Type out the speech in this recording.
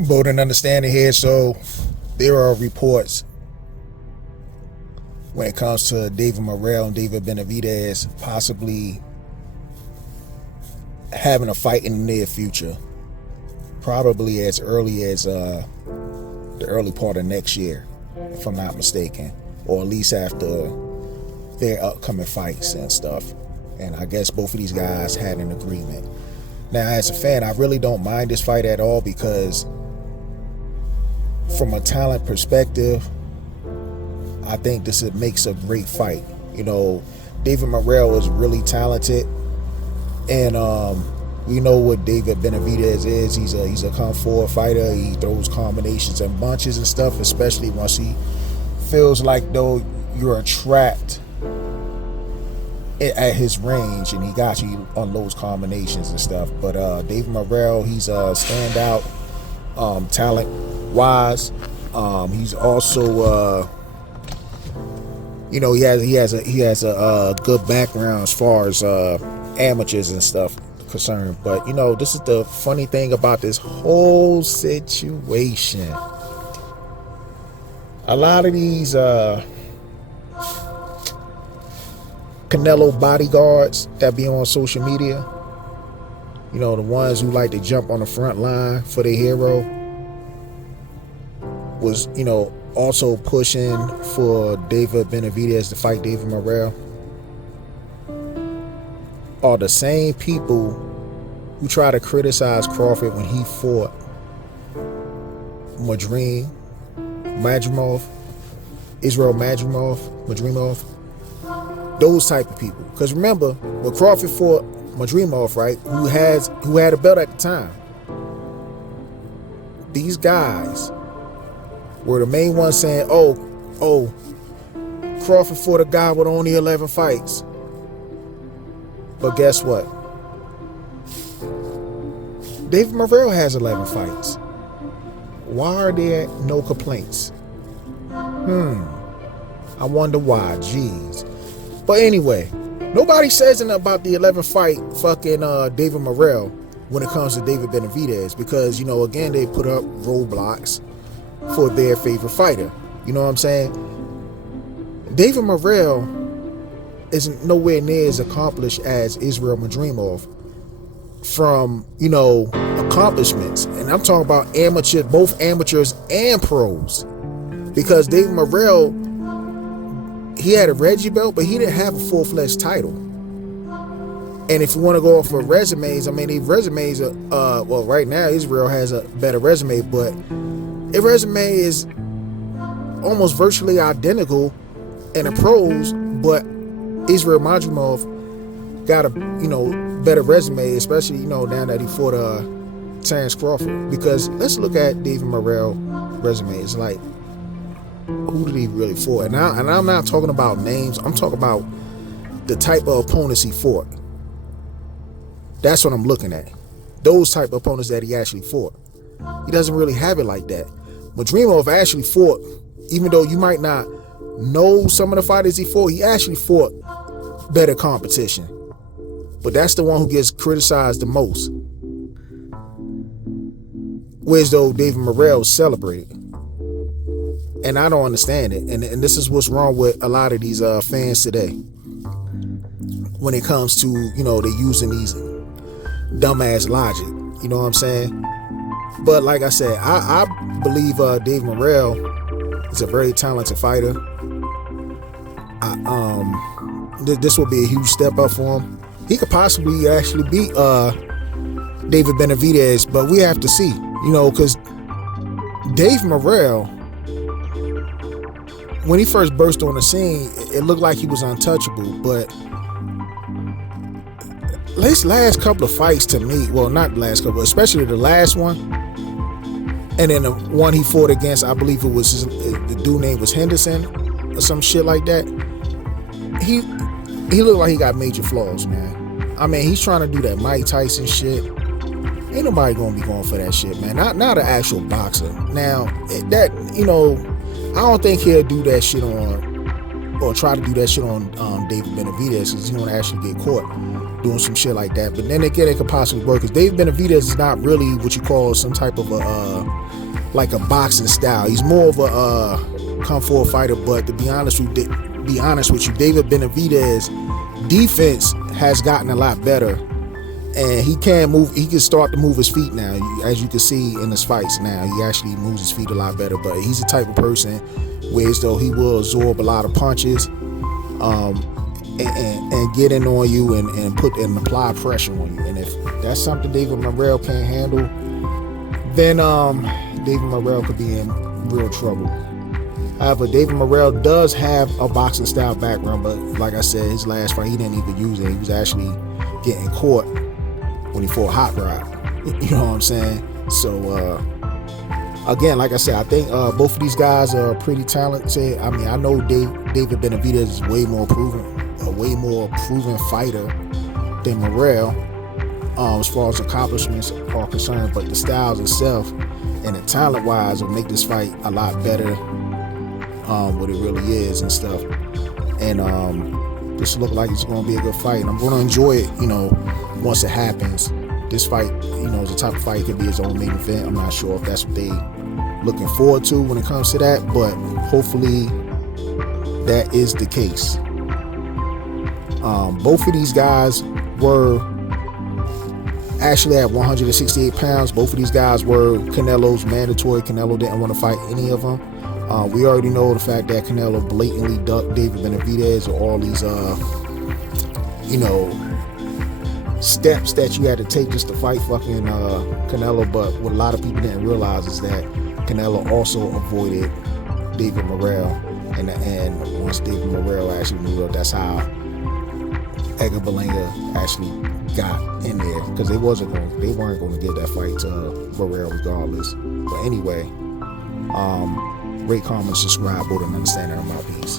Both an understanding here. So there are reports when it comes to David Morrell and David Benavidez possibly having a fight in the near future, probably as early as the early part of next year, if I'm not mistaken, or at least after their upcoming fights and stuff. And I guess both of these guys had an agreement. Now, as a fan, I really don't mind this fight at all, because from a talent perspective, I think this makes a great fight. You know, David Morrell is really talented, and we know what David Benavidez is. He's a kung fu fighter. He throws combinations and bunches and stuff, especially once he feels like though you're trapped at his range, and he got you on those combinations and stuff. But David Morrell, he's a standout talent wise. He's also he has a good background as far as amateurs and stuff concerned. But this is the funny thing about this whole situation. A lot of these Canelo bodyguards that be on social media, the ones who like to jump on the front line for their hero, was also pushing for David Benavidez to fight David Morrell, are the same people who try to criticize Crawford when he fought Israel Madrimov, those type of people. Because remember, when Crawford fought Madrimov, right, who had a belt at the time, these guys were the main ones saying, oh, Crawford fought a guy with only 11 fights. But guess what? David Morrell has 11 fights. Why are there no complaints? I wonder why. Jeez. But anyway, nobody says anything about the 11 fight fucking David Morrell when it comes to David Benavidez, because again, they put up roadblocks for their favorite fighter. You know what I'm saying? David Morrell isn't nowhere near as accomplished as Israel Madrimov from accomplishments, and I'm talking about both amateurs and pros, because David Morrell, he had a Reggie belt, but he didn't have a full-fledged title. And if you want to go off of resumes, I mean, these resumes are well, right now Israel has a better resume, but their resume is almost virtually identical in the pros, but Israel Madrimov got a better resume, especially now that he fought Terrence Crawford. Because let's look at David Morrell's resume. It's like, who did he really fight? And I'm not talking about names. I'm talking about the type of opponents he fought. That's what I'm looking at. Those type of opponents that he actually fought. He doesn't really have it like that. Madrimov actually fought, even though you might not know some of the fighters he fought, he actually fought better competition. But that's the one who gets criticized the most. Whereas though David Morrell is celebrated. And I don't understand it. And this is what's wrong with a lot of these fans today. When it comes to, they're using these dumbass logic. You know what I'm saying? But like I said, I believe David Morrell is a very talented fighter. This will be a huge step up for him. He could possibly actually beat David Benavidez, but we have to see, because Dave Morrell, when he first burst on the scene, it looked like he was untouchable, but this last couple of fights to me, well, not the last couple, especially the last one, and then the one he fought against, I believe it was the dude name was Henderson or some shit like that. He looked like he got major flaws, man. I mean, he's trying to do that Mike Tyson shit. Ain't nobody gonna be going for that shit, man. Not an actual boxer. Now, I don't think he'll do that shit on, or try to do that shit on David Benavidez, because he's gonna actually get caught. doing some shit like that. But then again, it could possibly work because David Benavidez is not really what you call some type of like a boxing style. He's more of a come forward fighter. But to be honest with you, David Benavidez defense has gotten a lot better, and he can move. He can start to move his feet now, as you can see in his fights. Now he actually moves his feet a lot better. But he's the type of person where as though he will absorb a lot of punches, and get in on you and put and apply pressure on you. And if that's something David Morrell can't handle, then David Morrell could be in real trouble. However, David Morrell does have a boxing style background, but like I said, his last fight he didn't even use it. He was actually getting caught when he fought Hot Rod. You know what I'm saying? So again, like I said, I think both of these guys are pretty talented. I mean, I know David Benavidez is a way more proven fighter than Morrell as far as accomplishments are concerned, but the styles itself and the talent wise will make this fight a lot better what it really is and stuff. And this look like it's going to be a good fight, and I'm going to enjoy it, you know, once it happens. This fight, you know, is the type of fight it could be its own main event. I'm not sure if that's what they looking forward to when it comes to that, but hopefully that is the case. Both of these guys were actually at 168 pounds. Both of these guys were Canelo's mandatory. Canelo didn't want to fight any of them. We already know the fact that Canelo blatantly ducked David Benavidez or all these, you know, steps that you had to take just to fight fucking Canelo. But what a lot of people didn't realize is that Canelo also avoided David Morrell, and once David Morrell actually moved up, that's how Edgar Berlanga actually got in there, because they weren't going to give that fight to Morrell regardless. But anyway, rate, comment, subscribe, vote, and understand that. I'm out. Peace.